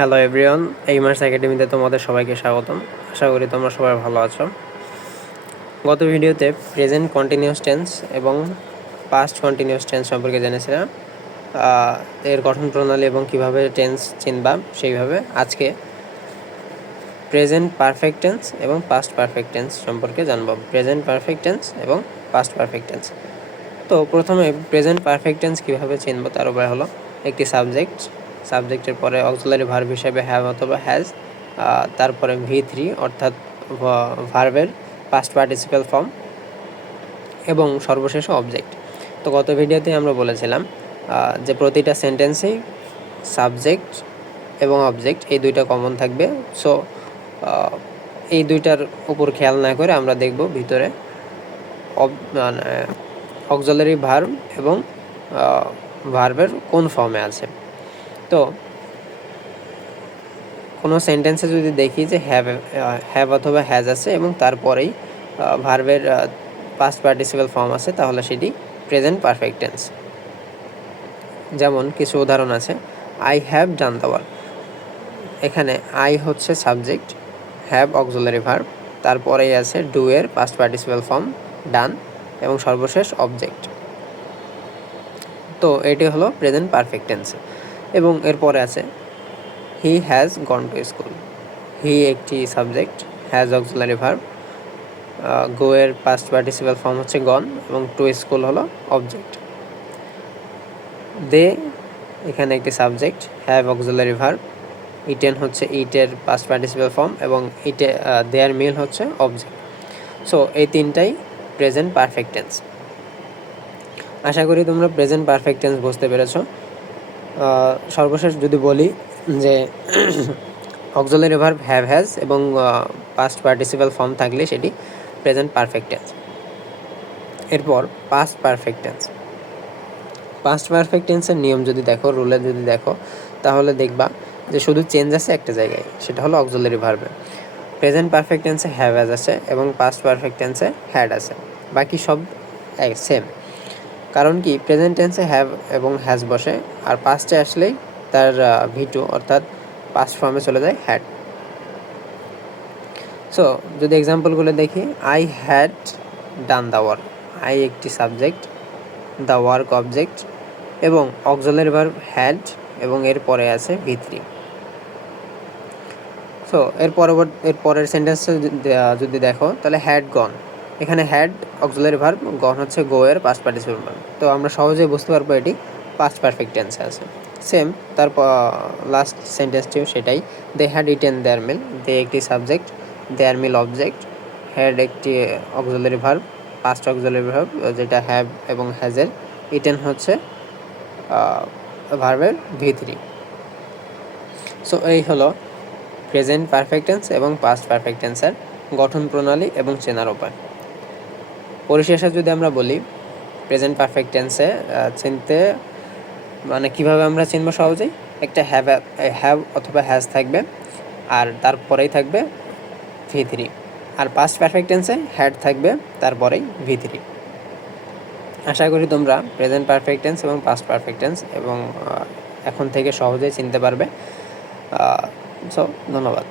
Hello everyone, এই মাস একাডেমিতে তোমাদের সবাইকে স্বাগতম। আশা করি তোমরা সবাই ভালো আছো। গত ভিডিওতে প্রেজেন্ট কন্টিনিউয়াস টেন্স এবং পাস্ট কন্টিনিউয়াস টেন্স সম্পর্কে জেনেছিলাম, এর গঠন প্রণালী এবং কিভাবে টেন্স চিনবা। সেইভাবে আজকে প্রেজেন্ট পারফেক্ট টেন্স এবং পাস্ট পারফেক্ট টেন্স সম্পর্কে জানব। প্রেজেন্ট পারফেক্ট টেন্স এবং পাস্ট পারফেক্ট টেন্স। তো প্রথমে প্রেজেন্ট পারফেক্ট টেন্স কীভাবে চিনব তার উপায় হলো একটি সাবজেক্টের পরে অক্সিলারি ভার্ব হিসেবে হ্যাভ অথবা হ্যাজ, তারপরে V3 অর্থাৎ ভার্বের পাস্ট পার্টিসিপাল ফর্ম এবং সর্বশেষ অবজেক্ট। তো গত ভিডিওতে আমরা বলেছিলাম যে প্রতিটা সেন্টেন্সেই সাবজেক্ট এবং অবজেক্ট এই দুইটা কমন থাকবে। সো এই দুইটার উপর খেয়াল না করে আমরা দেখব ভিতরে অক্সিলারি ভার্ব এবং ভার্বের কোন ফর্মে আছে। তো কোনো সেন্টেন্সে যদি দেখি যে হ্যাভ অথবা হ্যাজ আছে এবং তারপরেই ভার্বের পাস্ট পার্টিসিপাল ফর্ম আছে, তাহলে সেটি প্রেজেন্ট পারফেক্ট টেন্স। যেমন কিছু উদাহরণ আছে, I have done the work. এখানে আই হচ্ছে সাবজেক্ট, হ্যাভ অক্সিলারি ভার্ব, তারপরেই আছে ডু এর পাস্ট পার্টিসিপাল ফর্ম ডান এবং সর্বশেষ অবজেক্ট। তো এটি হলো প্রেজেন্ট পারফেক্ট টেন্স। এবং এরপরে আছে he has gone to school. He একটি subject, has auxiliary verb, go এর পাস্ট পার্টিসিপাল ফর্ম হচ্ছে গন এবং টু স্কুল হলো অবজেক্ট। দে এখানে একটি subject, have auxiliary verb, eaten হচ্ছে ইটের পাস্ট পার্টিসিপাল ফর্ম এবং দেয়ার মিল হচ্ছে অবজেক্ট। সো এই তিনটাই প্রেজেন্ট পারফেক্ট টেন্স। আশা করি তোমরা প্রেজেন্ট পারফেক্ট টেন্স বুঝতে পেরেছো। সর্বশেষ যদি বলি যে অক্সিলারি ভার্ব হ্যাভ হ্যাজ এবং পাস্ট পার্টিসিপাল ফর্ম থাকলে সেটি প্রেজেন্ট পারফেক্ট টেন্স। এরপর past perfect tense. Past perfect টেন্সের নিয়ম যদি দেখো, রুলে যদি দেখো, তাহলে দেখবা যে শুধু চেঞ্জ আছে একটা জায়গায়, সেটা হলো অক্সিলারি ভার্বে। প্রেজেন্ট পারফেক্ট টেন্সে হ্যাভ হ্যাজ আছে এবং পাস্ট পারফেক্ট টেন্সে হ্যাড আছে, বাকি সব সেম। কারণ কি, প্রেজেন্ট টেন্সে হ্যাভ এবং হ্যাজ বসে, আর পাস্টে আসলেই তার V2 অর্থাৎ পাস্ট ফর্মে চলে যায় হ্যাড। সো যদি এক্সাম্পলগুলো দেখি, I had done the work. I একটি সাবজেক্ট, দ্য ওয়ার্ক অবজেক্ট এবং অক্সিলারি ভার্ব হ্যাড এবং এর পরে আছে V3। সো এর পরের সেন্টেন্সে যদি দেখো তাহলে হ্যাড গন। এখানে হ্যাড অক্সিলারি ভার্ব, গন হচ্ছে গো এর পাস্ট পার্টিসিপাল ভার্ব। তো আমরা সহজেই বুঝতে পারবো এটি পাস্ট পারফেক্ট টেন্সে আছে। সেম তারপর লাস্ট সেন্টেন্সটিও সেটাই, they had eaten there meal. They একটি subject, their meal object, had একটি auxiliary verb, past auxiliary verb যেটা হ্যাভ এবং হ্যাজের, ইটেন হচ্ছে ভার্বের V3। সো এই হলো প্রেজেন্ট পারফেক্ট টেন্স এবং পাস্ট পারফেক্ট টেন্সের গঠন প্রণালী এবং চেনার উপায়। পরিশেষে যদি আমরা বলি প্রেজেন্ট পারফেক্ট টেন্সে চিনতে মানে কীভাবে আমরা চিনব সহজেই, একটা হ্যাভ অথবা হ্যাজ থাকবে আর তারপরেই থাকবে V3। আর পাস্ট পারফেক্ট টেন্সে হ্যাড থাকবে তারপরেই V3। আশা করি তোমরা প্রেজেন্ট পারফেক্ট টেন্স এবং পাস্ট পারফেক্ট টেন্স এবং এখন থেকে সহজেই চিনতে পারবে। সো ধন্যবাদ।